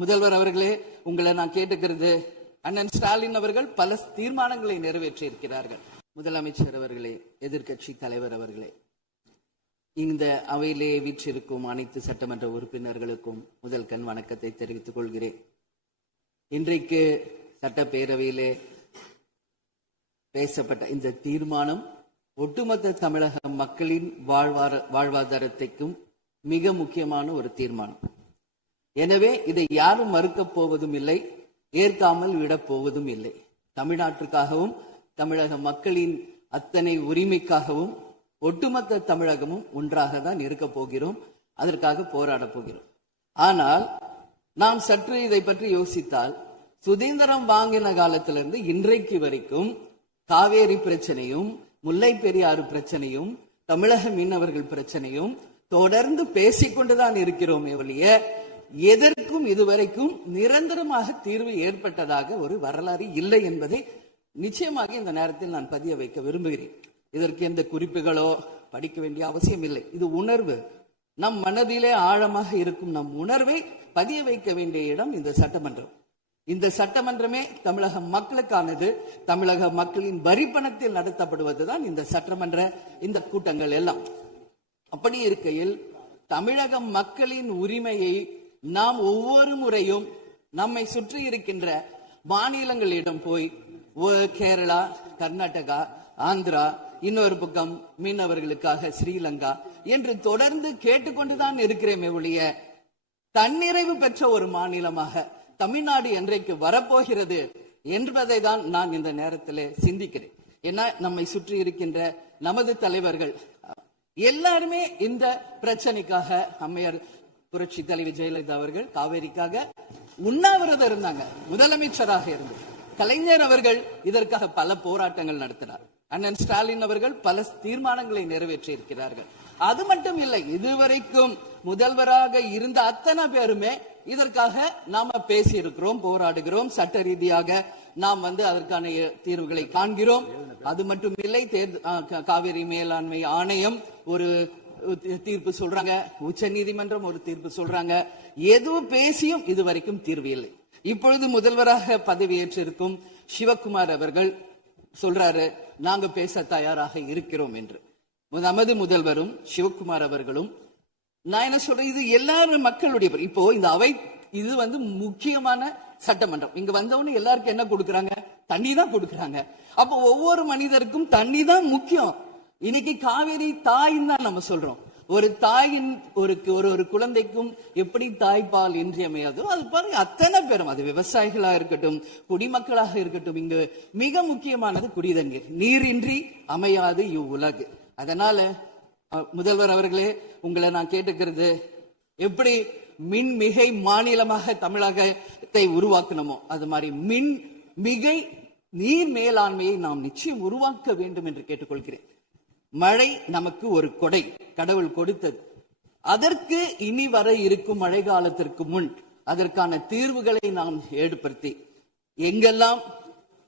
முதல்வர் அவர்களே, உங்களை நான் கேட்டுக்கிறது, அண்ணன் ஸ்டாலின் அவர்கள் பல தீர்மானங்களை நிறைவேற்றி இருக்கிறார்கள். முதலமைச்சர் அவர்களே, எதிர்கட்சி தலைவர் அவர்களே, இந்த அவையிலே வீற்றிருக்கும் அனைத்து சட்டமன்ற உறுப்பினர்களுக்கும் முதல் கண் வணக்கத்தை தெரிவித்துக் கொள்கிறேன். இன்றைக்கு சட்டப்பேரவையிலே பேசப்பட்ட இந்த தீர்மானம் ஒட்டுமொத்த தமிழக மக்களின் வாழ்வாதாரத்திற்கும் மிக முக்கியமான ஒரு தீர்மானம். எனவே இதை யாரும் மறுக்கப் போவதும் இல்லை, ஏற்காமல் விடப் போவதும் இல்லை. தமிழ்நாட்டிற்காகவும் தமிழக மக்களின் அத்தனை உரிமைக்காகவும் ஒட்டுமொத்த தமிழகமும் ஒன்றாக தான் இருக்க போகிறோம், அதற்காக போராட போகிறோம். ஆனால் நாம் சற்று இதை பற்றி யோசித்தால், சுதந்திரம் வாங்கின காலத்திலிருந்து இன்றைக்கு வரைக்கும் காவேரி பிரச்சனையும் முல்லை பெரியாறு பிரச்சனையும் தமிழக மீனவர்கள் பிரச்சனையும் தொடர்ந்து பேசிக்கொண்டுதான் இருக்கிறோமே ஒழிய எதற்கும் இதுவரைக்கும் நிரந்தரமாக தீர்வு ஏற்பட்டதாக ஒரு வரலாறு இல்லை என்பதை நிச்சயமாக இந்த நேரத்தில் நான் பதிய வைக்க விரும்புகிறேன். இதற்கு எந்த குறிப்புகளோ படிக்க வேண்டிய அவசியம் இல்லை. இது உணர்வு, நம் மனதிலே ஆழமாக இருக்கும் நம் உணர்வை பதிய வைக்க வேண்டிய இடம் இந்த சட்டமன்றம். இந்த சட்டமன்றமே தமிழக மக்களுக்கானது. தமிழக மக்களின் வரி பணத்தில் நடத்தப்படுவதுதான் இந்த சட்டமன்ற இந்த கூட்டங்கள் எல்லாம். அப்படி இருக்கையில் தமிழக மக்களின் உரிமையை நாம் ஒவ்வொரு முறையும் நம்மை சுற்றி இருக்கின்ற மாநிலங்களிடம் போய் கேரளா, கர்நாடகா, ஆந்திரா, இன்னொரு பக்கம் மீனவர்களுக்காக ஸ்ரீலங்கா என்று தொடர்ந்து கேட்டுக்கொண்டுதான் இருக்கிறேமே ஒழிய தன்னிறைவு பெற்ற ஒரு மாநிலமாக தமிழ்நாடு என்றைக்கு வரப்போகிறது என்பதை தான் நான் இந்த நேரத்தில் சிந்திக்கிறேன். ஏன்னா நம்மை சுற்றி இருக்கின்ற நமது தலைவர்கள் எல்லாருமே இந்த பிரச்சனைக்காக, அம்மையார் புரட்சி தலைவி ஜெயலலிதா அவர்கள் காவேரிக்காக உண்ணாவிரதம் இருந்தாங்க, முதலமைச்சராக இருந்து. கலைஞர் அவர்கள் இதற்காக பல போராட்டங்கள் நடத்தினார். அண்ணன் ஸ்டாலின் அவர்கள் பல தீர்மானங்களை நிறைவேற்றி இருக்கிறார்கள். அது மட்டும் இல்லை, இதுவரைக்கும் முதல்வராக இருந்த அத்தனை பேருமே இதற்காக நாம பேசி இருக்கிறோம், போராடுகிறோம், சட்ட ரீதியாக நாம் அதற்கான தீர்வுகளை காண்கிறோம். அது மட்டும் இல்லை, காவிரி மேலாண்மை ஆணையம் ஒரு தீர்ப்பு சொல்றாங்க, உச்ச நீதிமன்றம் ஒரு தீர்ப்பு சொல்றாங்க. எதுவும் பேசியும் இதுவரைக்கும் தீர்வு இல்லை. இப்பொழுது முதல்வராக பதவியேற்றிருக்கும் சிவகுமார் அவர்கள் சொல்றாரு, நாங்க பேச தயாராக இருக்கிறோம் என்று. நமது முதல்வரும் சிவகுமார் அவர்களும், நான் என்ன சொல்றேன், இது எல்லாரும் மக்களுடைய, இப்போ இந்த அவை இது முக்கியமான சட்டமன்றம். இங்க வந்தவனு எல்லாருக்கும் என்ன கொடுக்கறாங்க? தண்ணி தான் கொடுக்கறாங்க. அப்போ ஒவ்வொரு மனிதருக்கும் தண்ணி தான் முக்கியம். இன்னைக்கு காவேரி தாயின் தான் நம்ம சொல்றோம். ஒரு தாயின் ஒரு குழந்தைக்கும் எப்படி தாய்ப்பால் இன்றியமையாதோ அது பாருங்க, அத்தனை பேரும், அது விவசாயிகளாக இருக்கட்டும், குடிமக்களாக இருக்கட்டும், இங்கு மிக முக்கியமானது குடிதண்ணீர். நீரின்றி அமையாது இவ்வுலகு. அதனால முதல்வர் அவர்களே, உங்களை நான் கேட்டுக்கிறது, எப்படி மின் மிகை மாநிலமாக தமிழகத்தை உருவாக்கணுமோ அது மாதிரி மின் மிகை நீர் மேலாண்மையை நாம் நிச்சயம் உருவாக்க வேண்டும் என்று கேட்டுக்கொள்கிறேன். மழை நமக்கு ஒரு கொடை, கடவுள் கொடுத்தது. அதற்கு இனி வர இருக்கும் மழை காலத்திற்கு முன் அதற்கான தீர்வுகளை நாம் ஏற்படுத்தி எங்கெல்லாம்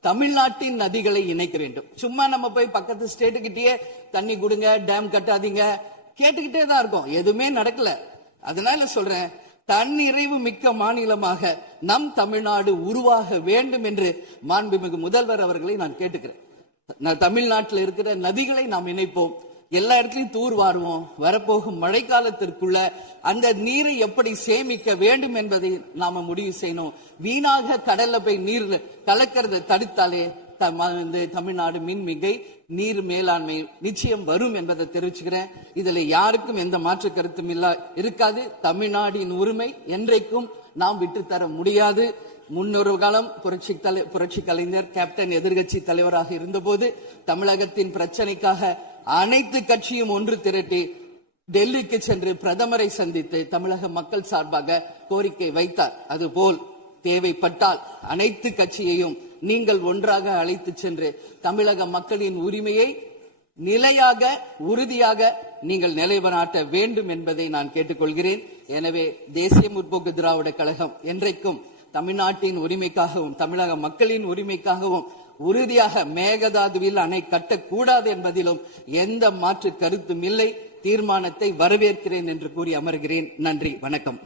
தமிழ்நாட்டின் நதிகளை இணைக்க வேண்டும். சும்மா நம்ம போய் பக்கத்து ஸ்டேட்டுக்கிட்டே தண்ணி கொடுங்க, டேம் கட்டாதீங்க கேட்டுக்கிட்டே தான் இருக்கோம், எதுவுமே நடக்கல. அதனால சொல்றேன், தன்னிறைவு மிக்க மாநிலமாக நம் தமிழ்நாடு உருவாக வேண்டும் என்று மாண்புமிகு முதல்வர் அவர்களை நான் கேட்டுக்கிறேன். தமிழ்நாட்டில் இருக்கிற நதிகளை நாம் இணைப்போம், எல்லா இடத்துலையும் தூர் வாருவோம். வரப்போகும் மழைக்காலத்திற்குள்ள அந்த நீரை எப்படி சேமிக்க வேண்டும் என்பதை நாம முடிவு செய்யணும். வீணாக கடல்ல போய் நீர் கலக்கிறத தடுத்தாலே தமிழ்நாடு மின்மிகை நீர் மேலாண்மை நிச்சயம் வரும் என்பதை தெரிவிச்சுக்கிறேன். இதுல யாருக்கும் எந்த மாற்று கருத்தும் இருக்காது. தமிழ்நாட்டின் உரிமை என்றைக்கும் நாம் விட்டுத்தர முடியாது. முன்னொரு காலம் புரட்சி கலைஞர் கேப்டன் எதிர்கட்சி தலைவராக இருந்தபோது தமிழகத்தின் பிரச்சனைக்காக அனைத்து கட்சியும் ஒன்று திரட்டி டெல்லிக்கு சென்று பிரதமரை சந்தித்து தமிழக மக்கள் சார்பாக கோரிக்கை வைத்தார். அதுபோல் தேவைப்பட்டால் அனைத்து கட்சியையும் நீங்கள் ஒன்றாக அழைத்து சென்று தமிழக மக்களின் உரிமையை நிலையாக உறுதியாக நீங்கள் நிலைநாட்ட வேண்டும் என்பதை நான் கேட்டுக்கொள்கிறேன். எனவே தேசிய முற்போக்கு திராவிட கழகம் என்றைக்கும் தமிழ்நாட்டின் உரிமைக்காகவும் தமிழக மக்களின் உரிமைக்காகவும் உறுதியாக மேகதாதுவில் அணை கட்டக்கூடாது என்பதிலும் எந்த மாற்று கருத்தும் இல்லை. தீர்மானத்தை வரவேற்கிறேன் என்று கூறி அமர்கிறேன். நன்றி, வணக்கம்.